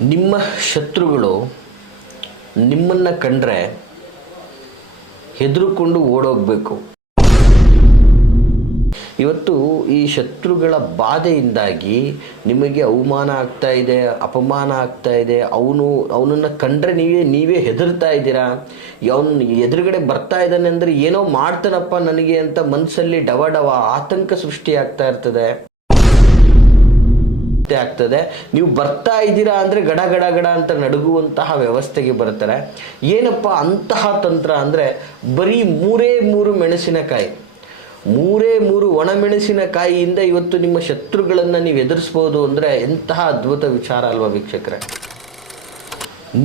ನಿಮ್ಮ ಶತ್ರುಗಳು ನಿಮ್ಮನ್ನು ಕಂಡ್ರೆ ಹೆದರುಕೊಂಡು ಓಡೋಗಬೇಕು. ಇವತ್ತು ಈ ಶತ್ರುಗಳ ಬಾಧೆಯಿಂದಾಗಿ ನಿಮಗೆ ಅವಮಾನ ಆಗ್ತಾ ಇದೆ, ಅಪಮಾನ ಆಗ್ತಾ ಇದೆ. ಅವನನ್ನು ಕಂಡ್ರೆ ನೀವೇ ಹೆದರ್ತಾ ಇದ್ದೀರಾ. ಅವನು ಎದುರುಗಡೆ ಬರ್ತಾ ಇದ್ದಾನೆ ಅಂದರೆ ಏನೋ ಮಾಡ್ತಾನಪ್ಪ ನನಗೆ ಅಂತ ಮನಸ್ಸಲ್ಲಿ ಡವ ಆತಂಕ ಸೃಷ್ಟಿ ಆಗ್ತಾ ಇರ್ತದೆ. ನೀವು ಬರ್ತಾ ಇದ್ದೀರಾ ಅಂದರೆ ಗಡ ಗಡ ಗಡ ಅಂತ ನಡುಗುವಂತಹ ವ್ಯವಸ್ಥೆಗೆ ಬರ್ತಾರೆ. ಏನಪ್ಪ ಅಂತಹ ತಂತ್ರ ಅಂದರೆ ಬರೀ 3 ಮೆಣಸಿನಕಾಯಿ, 3 ಒಣಮೆಣಸಿನಕಾಯಿಯಿಂದ ಇವತ್ತು ನಿಮ್ಮ ಶತ್ರುಗಳನ್ನು ನೀವು ಎದುರಿಸ್ಬೋದು ಅಂದರೆ ಎಂತಹ ಅದ್ಭುತ ವಿಚಾರ ಅಲ್ವಾ ವೀಕ್ಷಕರೇ.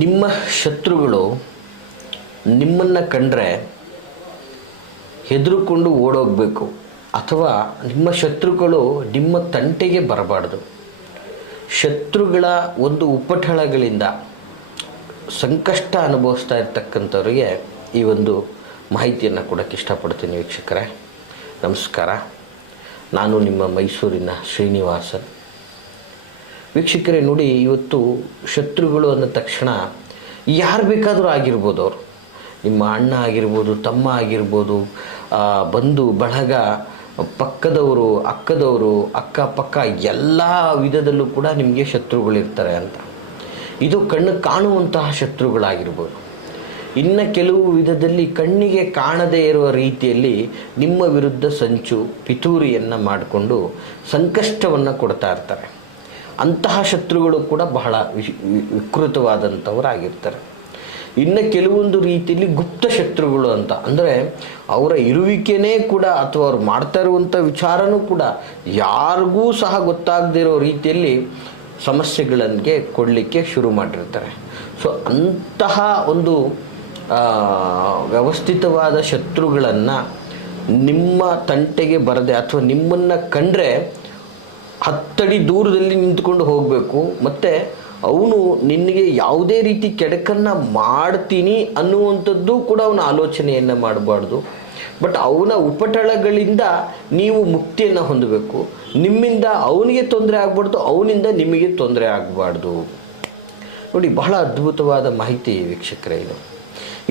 ನಿಮ್ಮ ಶತ್ರುಗಳು ನಿಮ್ಮನ್ನು ಕಂಡ್ರೆ ಹೆದರುಕೊಂಡು ಓಡೋಗಬೇಕು, ಅಥವಾ ನಿಮ್ಮ ಶತ್ರುಗಳು ನಿಮ್ಮ ತಂಟೆಗೆ ಬರಬಾರ್ದು. ಶತ್ರುಗಳ ಒಂದು ಉಪಟಳಗಳಿಂದ ಸಂಕಷ್ಟ ಅನುಭವಿಸ್ತಾ ಇರ್ತಕ್ಕಂಥವ್ರಿಗೆ ಈ ಒಂದು ಮಾಹಿತಿಯನ್ನು ಕೊಡೋಕ್ಕೆ ಇಷ್ಟಪಡ್ತೀನಿ ವೀಕ್ಷಕರೇ. ನಮಸ್ಕಾರ, ನಾನು ನಿಮ್ಮ ಮೈಸೂರಿನ ಶ್ರೀನಿವಾಸನ್. ವೀಕ್ಷಕರೇ ನೋಡಿ, ಇವತ್ತು ಶತ್ರುಗಳು ಅಂದ ತಕ್ಷಣ ಯಾರು ಬೇಕಾದರೂ ಆಗಿರ್ಬೋದು. ಅವರು ನಿಮ್ಮ ಅಣ್ಣ ಆಗಿರ್ಬೋದು, ತಮ್ಮ ಆಗಿರ್ಬೋದು, ಬಂಧು ಬಳಗ, ಪಕ್ಕದವರು, ಅಕ್ಕದವರು, ಅಕ್ಕಪಕ್ಕ ಎಲ್ಲ ವಿಧದಲ್ಲೂ ಕೂಡ ನಿಮಗೆ ಶತ್ರುಗಳಿರ್ತಾರೆ ಅಂತ. ಇದು ಕಣ್ಣು ಕಾಣುವಂತಹ ಶತ್ರುಗಳಾಗಿರ್ಬೋದು. ಇನ್ನು ಕೆಲವು ವಿಧದಲ್ಲಿ ಕಣ್ಣಿಗೆ ಕಾಣದೇ ಇರುವ ರೀತಿಯಲ್ಲಿ ನಿಮ್ಮ ವಿರುದ್ಧ ಸಂಚು ಪಿತೂರಿಯನ್ನು ಮಾಡಿಕೊಂಡು ಸಂಕಷ್ಟವನ್ನು ಕೊಡ್ತಾ ಇರ್ತಾರೆ. ಅಂತಹ ಶತ್ರುಗಳು ಕೂಡ ಬಹಳ ವಿಕೃತವಾದಂಥವರಾಗಿರ್ತಾರೆ. ಇನ್ನು ಕೆಲವೊಂದು ರೀತಿಯಲ್ಲಿ ಗುಪ್ತ ಶತ್ರುಗಳು ಅಂತ ಅಂದರೆ ಅವರ ಇರುವಿಕೆನೇ ಕೂಡ ಅಥವಾ ಅವ್ರು ಮಾಡ್ತಾ ಇರುವಂಥ ವಿಚಾರನೂ ಕೂಡ ಯಾರಿಗೂ ಸಹ ಗೊತ್ತಾಗದಿರೋ ರೀತಿಯಲ್ಲಿ ಸಮಸ್ಯೆಗಳಿಗೆ ಕೊಡಲಿಕ್ಕೆ ಶುರು ಮಾಡಿರ್ತಾರೆ. ಸೊ ಅಂತಹ ಒಂದು ವ್ಯವಸ್ಥಿತವಾದ ಶತ್ರುಗಳನ್ನು ನಿಮ್ಮ ತಂಟೆಗೆ ಬರದೆ ಅಥವಾ ನಿಮ್ಮನ್ನು ಕಂಡ್ರೆ 10 ಅಡಿ ದೂರದಲ್ಲಿ ನಿಂತ್ಕೊಂಡು ಹೋಗಬೇಕು. ಮತ್ತು ಅವನು ನಿನಗೆ ಯಾವುದೇ ರೀತಿ ಕೆಡಕನ್ನು ಮಾಡ್ತೀನಿ ಅನ್ನುವಂಥದ್ದು ಕೂಡ ಅವನ ಆಲೋಚನೆಯನ್ನು ಮಾಡಬಾರ್ದು. ಬಟ್ ಅವನ ಉಪಟಳಗಳಿಂದ ನೀವು ಮುಕ್ತಿಯನ್ನು ಹೊಂದಬೇಕು. ನಿಮ್ಮಿಂದ ಅವನಿಗೆ ತೊಂದರೆ ಆಗಬಾರ್ದು, ಅವನಿಂದ ನಿಮಗೆ ತೊಂದರೆ ಆಗಬಾರ್ದು. ನೋಡಿ, ಬಹಳ ಅದ್ಭುತವಾದ ಮಾಹಿತಿ ವೀಕ್ಷಕರೇ ಇದು.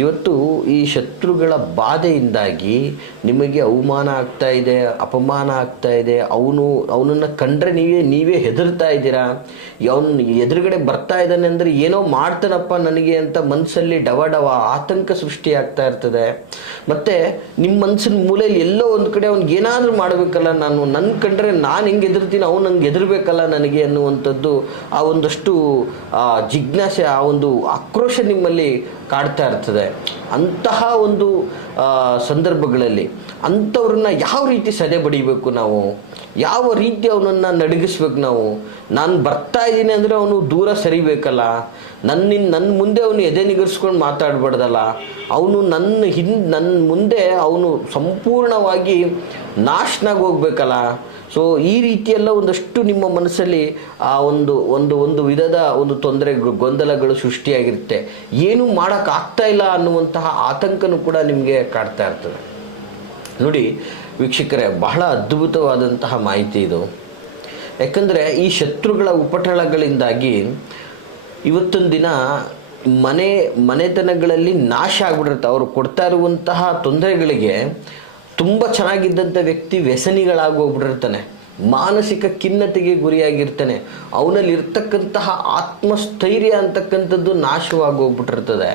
ಇವತ್ತು ಈ ಶತ್ರುಗಳ ಬಾಧೆಯಿಂದಾಗಿ ನಿಮಗೆ ಅವಮಾನ ಆಗ್ತಾ ಇದೆ, ಅಪಮಾನ ಆಗ್ತಾ ಇದೆ. ಅವನನ್ನು ಕಂಡ್ರೆ ನೀವೇ ಹೆದರ್ತಾ ಇದ್ದೀರಾ. ಅವನು ಎದುರುಗಡೆ ಬರ್ತಾ ಇದ್ದಾನೆ ಅಂದರೆ ಏನೋ ಮಾಡ್ತಾನಪ್ಪ ನನಗೆ ಅಂತ ಮನಸ್ಸಲ್ಲಿ ಡವ ಆತಂಕ ಸೃಷ್ಟಿ ಆಗ್ತಾ ಇರ್ತದೆ. ಮತ್ತು ನಿಮ್ಮ ಮನಸ್ಸಿನ ಮೂಲೆಯಲ್ಲಿ ಎಲ್ಲೋ ಒಂದು ಕಡೆ ಅವ್ನಿಗೆ ಏನಾದರೂ ಮಾಡಬೇಕಲ್ಲ, ನನ್ನ ಕಂಡ್ರೆ ನಾನು ಹೆಂಗೆ ಹೆದರ್ತೀನಿ, ಅವ್ನು ನಂಗೆ ಹೆದರ್ಬೇಕಲ್ಲ ನನಗೆ ಅನ್ನುವಂಥದ್ದು ಆ ಒಂದಷ್ಟು ಜಿಜ್ಞಾಸೆ, ಆ ಒಂದು ಆಕ್ರೋಶ ನಿಮ್ಮಲ್ಲಿ ಕಾಡ್ತಾ ಇರ್ತದೆ. ಅಂತಹ ಒಂದು ಸಂದರ್ಭಗಳಲ್ಲಿ ಅಂಥವ್ರನ್ನ ಯಾವ ರೀತಿ ಸದೆ ಬಡಿಬೇಕು, ನಾವು ಯಾವ ರೀತಿ ಅವನನ್ನು ನಡಗಿಸ್ಬೇಕು. ನಾನು ಬರ್ತಾ ಇದ್ದೀನಿ ಅಂದರೆ ಅವನು ದೂರ ಸರಿಬೇಕಲ್ಲ, ನನ್ನ ಮುಂದೆ ಅವನು ಎದೆ ನಿಗರ್ಸ್ಕೊಂಡು ಮಾತಾಡಬಾರ್ದಲ್ಲ, ಅವನು ನನ್ನ ಮುಂದೆ ಅವನು ಸಂಪೂರ್ಣವಾಗಿ ನಾಶನಾಗಿ ಹೋಗ್ಬೇಕಲ್ಲ. ಸೊ ಈ ರೀತಿಯೆಲ್ಲ ಒಂದಷ್ಟು ನಿಮ್ಮ ಮನಸ್ಸಲ್ಲಿ ಆ ಒಂದು ವಿಧದ ಒಂದು ತೊಂದರೆಗಳು, ಗೊಂದಲಗಳು ಸೃಷ್ಟಿಯಾಗಿರುತ್ತೆ. ಏನೂ ಮಾಡೋಕ್ಕಾಗ್ತಾ ಇಲ್ಲ ಅನ್ನುವಂತಹ ಆತಂಕನೂ ಕೂಡ ನಿಮಗೆ ಕಾಡ್ತಾ ಇರ್ತದೆ. ನೋಡಿ ವೀಕ್ಷಕರೇ, ಬಹಳ ಅದ್ಭುತವಾದಂತಹ ಮಾಹಿತಿ ಇದು. ಯಾಕಂದರೆ ಈ ಶತ್ರುಗಳ ಉಪಟಳಗಳಿಂದಾಗಿ ಇವತ್ತೊಂದು ದಿನ ಮನೆತನಗಳಲ್ಲಿ ನಾಶ ಆಗಿಬಿಟ್ಟಿರುತ್ತೆ. ಅವರು ಕೊಡ್ತಾ ಇರುವಂತಹ ತೊಂದರೆಗಳಿಗೆ ತುಂಬ ಚೆನ್ನಾಗಿದ್ದಂಥ ವ್ಯಕ್ತಿ ವ್ಯಸನಿಗಳಾಗಿ ಹೋಗ್ಬಿಟ್ಟಿರ್ತಾನೆ, ಮಾನಸಿಕ ಖಿನ್ನತೆಗೆ ಗುರಿಯಾಗಿರ್ತಾನೆ. ಅವನಲ್ಲಿ ಇರ್ತಕ್ಕಂತಹ ಆತ್ಮಸ್ಥೈರ್ಯ ಅಂತಕ್ಕಂಥದ್ದು ನಾಶವಾಗಿ ಹೋಗ್ಬಿಟ್ಟಿರ್ತದೆ.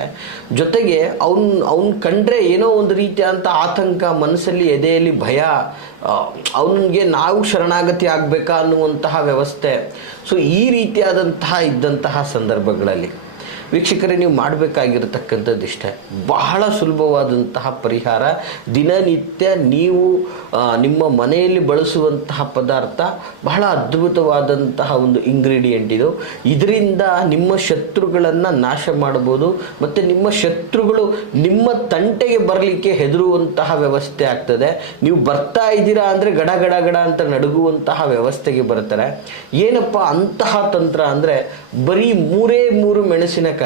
ಜೊತೆಗೆ ಅವನು ಕಂಡ್ರೆ ಏನೋ ಒಂದು ರೀತಿಯಾದಂಥ ಆತಂಕ ಮನಸ್ಸಲ್ಲಿ, ಎದೆಯಲ್ಲಿ ಭಯ, ಅವನಿಗೆ ನಾವು ಶರಣಾಗತಿ ಆಗಬೇಕಾ ಅನ್ನುವಂತಹ ವ್ಯವಸ್ಥೆ. ಸೊ ಈ ಇದ್ದಂತಹ ಸಂದರ್ಭಗಳಲ್ಲಿ ವೀಕ್ಷಕರೇ ನೀವು ಮಾಡಬೇಕಾಗಿರತಕ್ಕಂಥದ್ದು ಇಷ್ಟೇ, ಬಹಳ ಸುಲಭವಾದಂತಹ ಪರಿಹಾರ. ದಿನನಿತ್ಯ ನೀವು ನಿಮ್ಮ ಮನೆಯಲ್ಲಿ ಬಳಸುವಂತಹ ಪದಾರ್ಥ ಬಹಳ ಅದ್ಭುತವಾದಂತಹ ಒಂದು ಇಂಗ್ರೀಡಿಯೆಂಟ್ ಇದು. ಇದರಿಂದ ನಿಮ್ಮ ಶತ್ರುಗಳನ್ನು ನಾಶ ಮಾಡ್ಬೋದು. ಮತ್ತು ನಿಮ್ಮ ಶತ್ರುಗಳು ನಿಮ್ಮ ತಂಟೆಗೆ ಬರಲಿಕ್ಕೆ ಹೆದರುವಂತಹ ವ್ಯವಸ್ಥೆ ಆಗ್ತದೆ. ನೀವು ಬರ್ತಾ ಇದ್ದೀರಾ ಅಂದರೆ ಗಡ ಗಡ ಗಡ ಅಂತ ನಡುಗುವಂತಹ ವ್ಯವಸ್ಥೆಗೆ ಬರ್ತಾರೆ. ಏನಪ್ಪ ಅಂತಹ ತಂತ್ರ ಅಂದರೆ ಬರೀ 3 ಮೆಣಸಿನಕಾಯಿ,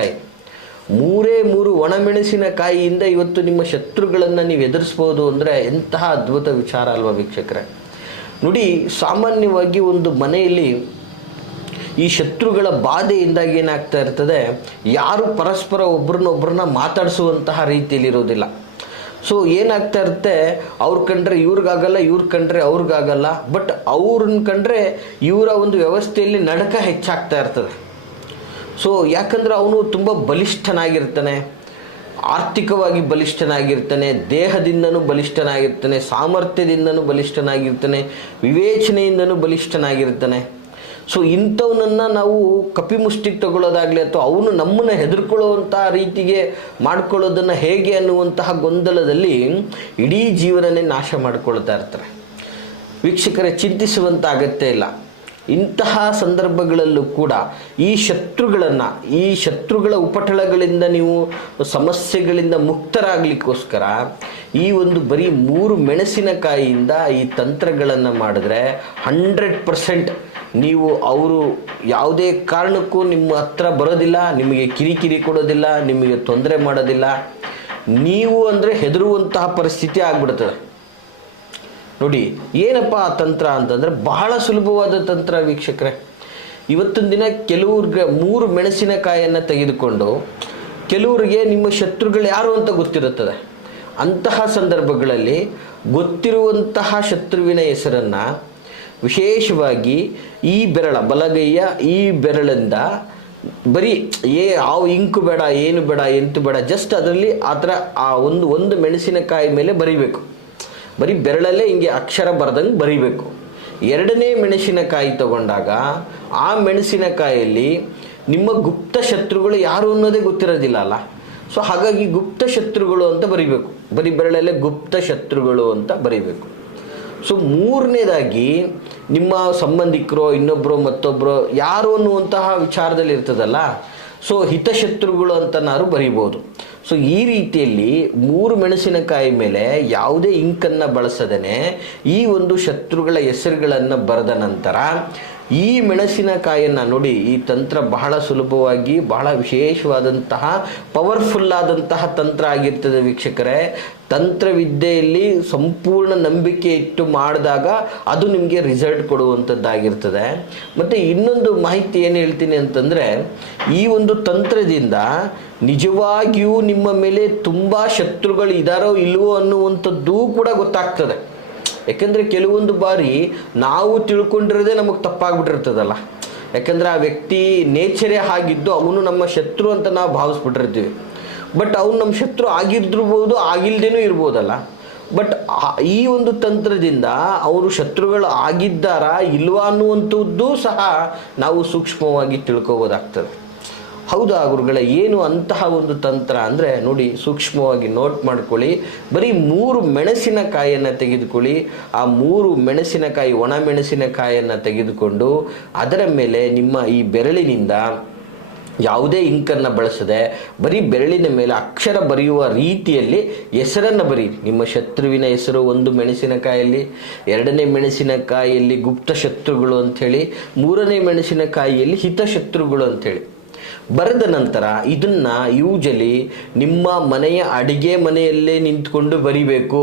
3 ಒಣಮೆಣಸಿನಕಾಯಿಯಿಂದ ಇವತ್ತು ನಿಮ್ಮ ಶತ್ರುಗಳನ್ನು ನೀವು ಎದುರಿಸ್ಬೋದು ಅಂದರೆ ಎಂತಹ ಅದ್ಭುತ ವಿಚಾರ ಅಲ್ವಾ ವೀಕ್ಷಕರೇ. ನೋಡಿ, ಸಾಮಾನ್ಯವಾಗಿ ಒಂದು ಮನೆಯಲ್ಲಿ ಈ ಶತ್ರುಗಳ ಬಾಧೆಯಿಂದಾಗಿ ಏನಾಗ್ತಾ ಇರ್ತದೆ, ಯಾರು ಪರಸ್ಪರ ಒಬ್ರನ್ನೊಬ್ಬರನ್ನ ಮಾತಾಡಿಸುವಂತಹ ರೀತಿಯಲ್ಲಿ ಇರೋದಿಲ್ಲ. ಸೊ ಏನಾಗ್ತಾ ಇರುತ್ತೆ, ಅವ್ರು ಕಂಡ್ರೆ ಇವ್ರಿಗಾಗಲ್ಲ, ಇವ್ರು ಕಂಡ್ರೆ ಅವ್ರಿಗಾಗಲ್ಲ, ಬಟ್ ಅವ್ರನ್ನ ಕಂಡ್ರೆ ಇವರ ಒಂದು ವ್ಯವಸ್ಥೆಯಲ್ಲಿ ನಡಕ ಹೆಚ್ಚಾಗ್ತಾ ಇರ್ತದೆ. ಸೊ ಯಾಕಂದರೆ ಅವನು ತುಂಬ ಬಲಿಷ್ಠನಾಗಿರ್ತಾನೆ, ಆರ್ಥಿಕವಾಗಿ ಬಲಿಷ್ಠನಾಗಿರ್ತಾನೆ, ದೇಹದಿಂದನೂ ಬಲಿಷ್ಠನಾಗಿರ್ತಾನೆ, ಸಾಮರ್ಥ್ಯದಿಂದನೂ ಬಲಿಷ್ಠನಾಗಿರ್ತಾನೆ, ವಿವೇಚನೆಯಿಂದನೂ ಬಲಿಷ್ಠನಾಗಿರ್ತಾನೆ. ಸೊ ಇಂಥವನನ್ನು ನಾವು ಕಪಿಮುಷ್ಟಿಗೆ ತಗೊಳ್ಳೋದಾಗಲಿ ಅಥವಾ ಅವನು ನಮ್ಮನ್ನು ಹೆದರ್ಕೊಳ್ಳುವಂತಹ ರೀತಿಗೆ ಮಾಡ್ಕೊಳ್ಳೋದನ್ನು ಹೇಗೆ ಅನ್ನುವಂತಹ ಗೊಂದಲದಲ್ಲಿ ಇಡೀ ಜೀವನನೇ ನಾಶ ಮಾಡಿಕೊಳ್ತಾ ಇರ್ತಾರೆ. ವೀಕ್ಷಕರೇ, ಚಿಂತಿಸುವಂಥ ಅಗತ್ಯ ಇಲ್ಲ. ಇಂತಹ ಸಂದರ್ಭಗಳಲ್ಲೂ ಕೂಡ ಈ ಶತ್ರುಗಳ ಉಪಟಳಗಳಿಂದ ನೀವು ಸಮಸ್ಯೆಗಳಿಂದ ಮುಕ್ತರಾಗಲಿಕ್ಕೋಸ್ಕರ ಈ ಒಂದು ಬರೀ 3 ಮೆಣಸಿನಕಾಯಿಯಿಂದ ಈ ತಂತ್ರಗಳನ್ನು ಮಾಡಿದ್ರೆ 100% ನೀವು ಅವರು ಯಾವುದೇ ಕಾರಣಕ್ಕೂ ನಿಮ್ಮ ಹತ್ರ ಬರೋದಿಲ್ಲ, ನಿಮಗೆ ಕಿರಿಕಿರಿ ಕೊಡೋದಿಲ್ಲ, ನಿಮಗೆ ತೊಂದರೆ ಮಾಡೋದಿಲ್ಲ. ನೀವು ಅಂದರೆ ಹೆದರುವಂತಹ ಪರಿಸ್ಥಿತಿ ಆಗ್ಬಿಡ್ತದೆ. ನೋಡಿ ಏನಪ್ಪ ಆ ತಂತ್ರ ಅಂತಂದರೆ ಬಹಳ ಸುಲಭವಾದ ತಂತ್ರ ವೀಕ್ಷಕರೇ. ಇವತ್ತಿನ ದಿನ ಕೆಲವ್ರಿಗೆ 3 ಮೆಣಸಿನಕಾಯಿಯನ್ನು ತೆಗೆದುಕೊಂಡು ಕೆಲವರಿಗೆ ನಿಮ್ಮ ಶತ್ರುಗಳು ಯಾರು ಅಂತ ಗೊತ್ತಿರುತ್ತದೆ. ಅಂತಹ ಸಂದರ್ಭಗಳಲ್ಲಿ ಗೊತ್ತಿರುವಂತಹ ಶತ್ರುವಿನ ಹೆಸರನ್ನು ವಿಶೇಷವಾಗಿ ಈ ಬಲಗೈಯ ಈ ಬೆರಳಿಂದ ಬರೀ ಯಾವ ಇಂಕು ಬೇಡ, ಏನು ಬೇಡ, ಎಂತು ಬೇಡ, ಜಸ್ಟ್ ಅದರಲ್ಲಿ ಆ ಥರ ಆ ಒಂದು ಮೆಣಸಿನಕಾಯಿ ಮೇಲೆ ಬರಿಬೇಕು. ಬರೀ ಬೆರಳಲ್ಲೇ ಹಿಂಗೆ ಅಕ್ಷರ ಬರ್ದಂಗೆ ಬರಿಬೇಕು. 2ನೇ ಮೆಣಸಿನಕಾಯಿ ತಗೊಂಡಾಗ ಆ ಮೆಣಸಿನಕಾಯಲ್ಲಿ ನಿಮ್ಮ ಗುಪ್ತ ಶತ್ರುಗಳು ಯಾರು ಅನ್ನೋದೇ ಗೊತ್ತಿರೋದಿಲ್ಲ ಅಲ್ಲ. ಸೊ ಹಾಗಾಗಿ ಗುಪ್ತ ಶತ್ರುಗಳು ಅಂತ ಬರಿಬೇಕು, ಬರೀ ಬೆರಳಲ್ಲೇ ಗುಪ್ತ ಶತ್ರುಗಳು ಅಂತ ಬರಿಬೇಕು. ಸೊ 3ನೇದಾಗಿ ನಿಮ್ಮ ಸಂಬಂಧಿಕರು, ಇನ್ನೊಬ್ಬರು, ಮತ್ತೊಬ್ಬರು ಯಾರು ಅನ್ನುವಂತಹ ವಿಚಾರದಲ್ಲಿ ಇರ್ತದಲ್ಲ, ಸೊ ಹಿತಶತ್ರುಗಳು ಅಂತನಾರು ಬರಿಬೋದು. ಸೊ ಈ ರೀತಿಯಲ್ಲಿ 3 ಮೆಣಸಿನಕಾಯಿ ಮೇಲೆ ಯಾವುದೇ ಇಂಕನ್ನು ಬಳಸದೇ ಈ ಒಂದು ಶತ್ರುಗಳ ಹೆಸರುಗಳನ್ನು ಬರೆದ ನಂತರ ಈ ಮೆಣಸಿನಕಾಯಿಯನ್ನು ನೋಡಿ, ಈ ತಂತ್ರ ಬಹಳ ಸುಲಭವಾಗಿ ಬಹಳ ವಿಶೇಷವಾದಂತಹ ಪವರ್ಫುಲ್ ಆದಂತಹ ತಂತ್ರ ಆಗಿರ್ತದೆ ವೀಕ್ಷಕರೇ. ತಂತ್ರವಿದ್ಯೆಯಲ್ಲಿ ಸಂಪೂರ್ಣ ನಂಬಿಕೆ ಇಟ್ಟು ಮಾಡಿದಾಗ ಅದು ನಿಮಗೆ ರಿಸಲ್ಟ್ ಕೊಡುವಂಥದ್ದಾಗಿರ್ತದೆ. ಮತ್ತು ಇನ್ನೊಂದು ಮಾಹಿತಿ ಏನು ಹೇಳ್ತೀನಿ ಅಂತಂದರೆ, ಈ ಒಂದು ತಂತ್ರದಿಂದ ನಿಜವಾಗಿಯೂ ನಿಮ್ಮ ಮೇಲೆ ತುಂಬ ಶತ್ರುಗಳು ಇದ್ದಾರೋ ಇಲ್ವೋ ಅನ್ನುವಂಥದ್ದು ಕೂಡ ಗೊತ್ತಾಗ್ತದೆ. ಯಾಕೆಂದರೆ ಕೆಲವೊಂದು ಬಾರಿ ನಾವು ತಿಳ್ಕೊಂಡಿರೋದೇ ನಮಗೆ ತಪ್ಪಾಗ್ಬಿಟ್ಟಿರ್ತದಲ್ಲ. ಯಾಕಂದರೆ ಆ ವ್ಯಕ್ತಿ ನೇಚರೇ ಆಗಿದ್ದು ಅವನು ನಮ್ಮ ಶತ್ರು ಅಂತ ನಾವು ಭಾವಿಸ್ಬಿಟ್ಟಿರ್ತೀವಿ. ಬಟ್ ಅವನು ನಮ್ಮ ಶತ್ರು ಆಗಿರ್ಬೋದು, ಆಗಿಲ್ದೇನೂ ಇರ್ಬೋದಲ್ಲ. ಬಟ್ ಈ ಒಂದು ತಂತ್ರದಿಂದ ಅವರು ಶತ್ರುಗಳು ಆಗಿದ್ದಾರಾ ಇಲ್ವಾ ಅನ್ನುವಂಥದ್ದು ಸಹ ನಾವು ಸೂಕ್ಷ್ಮವಾಗಿ ತಿಳ್ಕೊಬೋದಾಗ್ತದೆ. ಹೌದಾ ಗುರುಗಳೇ, ಏನು ಅಂತಹ ಒಂದು ತಂತ್ರ ಅಂದರೆ ನೋಡಿ, ಸೂಕ್ಷ್ಮವಾಗಿ ನೋಟ್ ಮಾಡ್ಕೊಳ್ಳಿ. ಬರೀ 3 ಮೆಣಸಿನಕಾಯಿಯನ್ನು ತೆಗೆದುಕೊಳ್ಳಿ. ಆ 3 ಮೆಣಸಿನಕಾಯಿ, ಒಣ ಮೆಣಸಿನಕಾಯಿಯನ್ನು ತೆಗೆದುಕೊಂಡು ಅದರ ಮೇಲೆ ನಿಮ್ಮ ಈ ಬೆರಳಿನಿಂದ ಯಾವುದೇ ಇಂಕನ್ನು ಬಳಸದೆ ಬರೀ ಬೆರಳಿನ ಮೇಲೆ ಅಕ್ಷರ ಬರೆಯುವ ರೀತಿಯಲ್ಲಿ ಹೆಸರನ್ನು ಬರೀರಿ. ನಿಮ್ಮ ಶತ್ರುವಿನ ಹೆಸರು 1 ಮೆಣಸಿನಕಾಯಲ್ಲಿ, 2ನೇ ಮೆಣಸಿನಕಾಯಿಯಲ್ಲಿ ಗುಪ್ತ ಶತ್ರುಗಳು ಅಂಥೇಳಿ, 3ನೇ ಮೆಣಸಿನಕಾಯಿಯಲ್ಲಿ ಹಿತಶತ್ರುಗಳು ಅಂಥೇಳಿ ಬರೆದ ನಂತರ ಇದನ್ನು ಯೂಶಲಿ ನಿಮ್ಮ ಮನೆಯ ಅಡಿಗೆ ಮನೆಯಲ್ಲೇ ನಿಂತ್ಕೊಂಡು ಬರಿಬೇಕು.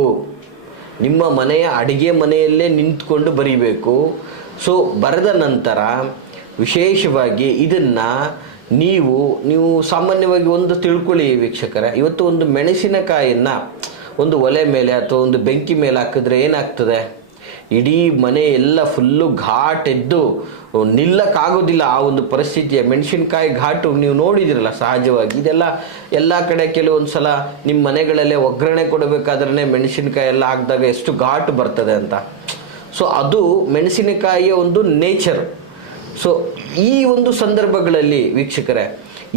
ನಿಮ್ಮ ಮನೆಯ ಅಡಿಗೆ ಮನೆಯಲ್ಲೇ ನಿಂತ್ಕೊಂಡು ಬರಿಬೇಕು. ಸೊ ಬರೆದ ನಂತರ ವಿಶೇಷವಾಗಿ ಇದನ್ನು ನೀವು ಸಾಮಾನ್ಯವಾಗಿ ಒಂದು ತಿಳ್ಕೊಳ್ಳಿ ವೀಕ್ಷಕರೇ, ಇವತ್ತು ಒಂದು ಮೆಣಸಿನಕಾಯಿಯನ್ನು ಒಂದು ಒಲೆ ಮೇಲೆ ಅಥವಾ ಒಂದು ಬೆಂಕಿ ಮೇಲೆ ಹಾಕಿದ್ರೆ ಏನಾಗ್ತದೆ, ಇಡೀ ಮನೆ ಎಲ್ಲ ಫುಲ್ಲು ಘಾಟ್ ಎದ್ದು ನಿಲ್ಲಕ್ಕಾಗೋದಿಲ್ಲ. ಆ ಒಂದು ಪರಿಸ್ಥಿತಿಯ ಮೆಣಸಿನಕಾಯಿ ಘಾಟು ನೀವು ನೋಡಿದಿರಲ್ಲ ಸಹಜವಾಗಿ. ಇದೆಲ್ಲ ಎಲ್ಲ ಕಡೆ ಕೆಲವೊಂದು ಸಲ ನಿಮ್ಮ ಮನೆಗಳಲ್ಲೇ ಒಗ್ಗರಣೆ ಕೊಡಬೇಕಾದ್ರೆ ಮೆಣಸಿನಕಾಯಿ ಎಲ್ಲ ಹಾಕಿದಾಗ ಎಷ್ಟು ಘಾಟು ಬರ್ತದೆ ಅಂತ. ಸೊ ಅದು ಮೆಣಸಿನಕಾಯಿಯ ಒಂದು ನೇಚರ್. ಸೊ ಈ ಒಂದು ಸಂದರ್ಭಗಳಲ್ಲಿ ವೀಕ್ಷಕರೇ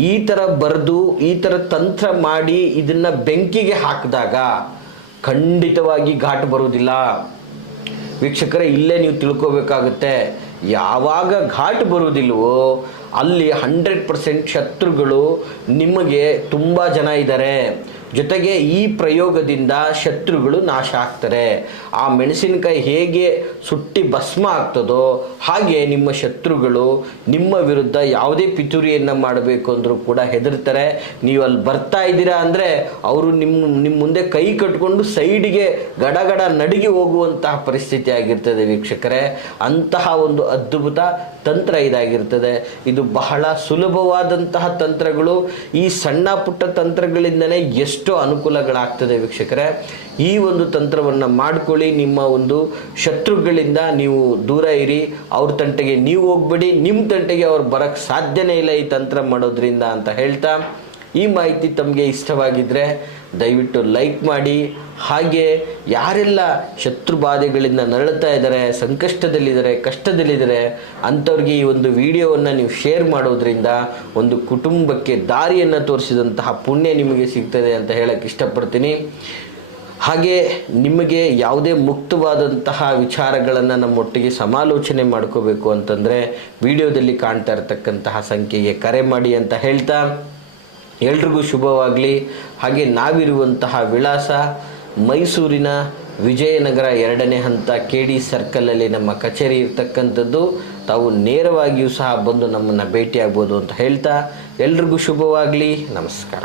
ಈ ಥರ ಬರೆದು ಈ ಥರ ತಂತ್ರ ಮಾಡಿ ಇದನ್ನು ಬೆಂಕಿಗೆ ಹಾಕಿದಾಗ ಖಂಡಿತವಾಗಿ ಘಾಟು ಬರುವುದಿಲ್ಲ ವೀಕ್ಷಕರೇ. ಇಲ್ಲೇ ನೀವು ತಿಳ್ಕೋಬೇಕಾಗುತ್ತೆ, ಯಾವಾಗ ಘಾಟ್ ಬರುವುದಿಲ್ವೋ ಅಲ್ಲಿ 100% ಶತ್ರುಗಳು ನಿಮಗೆ ತುಂಬ ಜನ ಇದ್ದಾರೆ. ಜೊತೆಗೆ ಈ ಪ್ರಯೋಗದಿಂದ ಶತ್ರುಗಳು ನಾಶ ಆಗ್ತಾರೆ. ಆ ಮೆಣಸಿನಕಾಯಿ ಹೇಗೆ ಸುಟ್ಟಿ ಭಸ್ಮ ಆಗ್ತದೋ ಹಾಗೆ ನಿಮ್ಮ ಶತ್ರುಗಳು ನಿಮ್ಮ ವಿರುದ್ಧ ಯಾವುದೇ ಪಿತೂರಿಯನ್ನು ಮಾಡಬೇಕು ಅಂದರೂ ಕೂಡ ಹೆದರ್ತಾರೆ. ನೀವು ಅಲ್ಲಿ ಬರ್ತಾ ಇದ್ದೀರಾ ಅಂದರೆ ಅವರು ನಿಮ್ಮ ಮುಂದೆ ಕೈ ಕಟ್ಕೊಂಡು ಸೈಡಿಗೆ ಗಡಗಡ ನಡುಗಿ ಹೋಗುವಂತಹ ಪರಿಸ್ಥಿತಿ ಆಗಿರ್ತದೆ ವೀಕ್ಷಕರೇ. ಅಂತಹ ಒಂದು ಅದ್ಭುತ ತಂತ್ರ ಇದಾಗಿರ್ತದೆ. ಇದು ಬಹಳ ಸುಲಭವಾದಂತಹ ತಂತ್ರಗಳು. ಈ ಸಣ್ಣ ಪುಟ್ಟ ತಂತ್ರಗಳಿಂದನೇ ಎಷ್ಟೋ ಅನುಕೂಲಗಳಾಗ್ತದೆ ವೀಕ್ಷಕರೇ. ಈ ಒಂದು ತಂತ್ರವನ್ನು ಮಾಡ್ಕೊಳ್ಳಿ. ನಿಮ್ಮ ಒಂದು ಶತ್ರುಗಳಿಂದ ನೀವು ದೂರ ಇರಿ. ಅವ್ರ ತಂಟೆಗೆ ನೀವು ಹೋಗ್ಬೇಡಿ, ನಿಮ್ಮ ತಂಟೆಗೆ ಅವ್ರು ಬರೋಕ್ಕೆ ಸಾಧ್ಯನೇ ಇಲ್ಲ ಈ ತಂತ್ರ ಮಾಡೋದ್ರಿಂದ ಅಂತ ಹೇಳ್ತಾ, ಈ ಮಾಹಿತಿ ತಮಗೆ ಇಷ್ಟವಾಗಿದ್ದರೆ ದಯವಿಟ್ಟು ಲೈಕ್ ಮಾಡಿ. ಹಾಗೆ ಯಾರೆಲ್ಲ ಶತ್ರು ಬಾಧೆಗಳಿಂದ ನರಳುತ್ತಾ ಇದ್ದಾರೆ, ಸಂಕಷ್ಟದಲ್ಲಿದ್ದಾರೆ, ಕಷ್ಟದಲ್ಲಿದ್ದಾರೆ ಅಂಥವ್ರಿಗೆ ಈ ಒಂದು ವಿಡಿಯೋವನ್ನು ನೀವು ಶೇರ್ ಮಾಡೋದ್ರಿಂದ ಒಂದು ಕುಟುಂಬಕ್ಕೆ ದಾರಿಯನ್ನು ತೋರಿಸಿದಂತಹ ಪುಣ್ಯ ನಿಮಗೆ ಸಿಗ್ತದೆ ಅಂತ ಹೇಳಕ್ಕೆ ಇಷ್ಟಪಡ್ತೀನಿ. ಹಾಗೆ ನಿಮಗೆ ಯಾವುದೇ ಮುಕ್ತವಾದಂತಹ ವಿಚಾರಗಳನ್ನು ನಮ್ಮೊಟ್ಟಿಗೆ ಸಮಾಲೋಚನೆ ಮಾಡ್ಕೋಬೇಕು ಅಂತಂದರೆ ವಿಡಿಯೋದಲ್ಲಿ ಕಾಣ್ತಾ ಇರತಕ್ಕಂತಹ ಸಂಖ್ಯೆಗೆ ಕರೆ ಮಾಡಿ ಅಂತ ಹೇಳ್ತಾ, ಎಲ್ರಿಗೂ ಶುಭವಾಗಲಿ. ಹಾಗೆ ನಾವಿರುವಂತಹ ವಿಳಾಸ ಮೈಸೂರಿನ ವಿಜಯನಗರ 2ನೇ ಹಂತ KD ಸರ್ಕಲಲ್ಲಿ ನಮ್ಮ ಕಚೇರಿ ಇರ್ತಕ್ಕಂಥದ್ದು. ತಾವು ನೇರವಾಗಿಯೂ ಸಹ ಬಂದು ನಮ್ಮನ್ನು ಭೇಟಿಯಾಗ್ಬೋದು ಅಂತ ಹೇಳ್ತಾ, ಎಲ್ರಿಗೂ ಶುಭವಾಗಲಿ. ನಮಸ್ಕಾರ.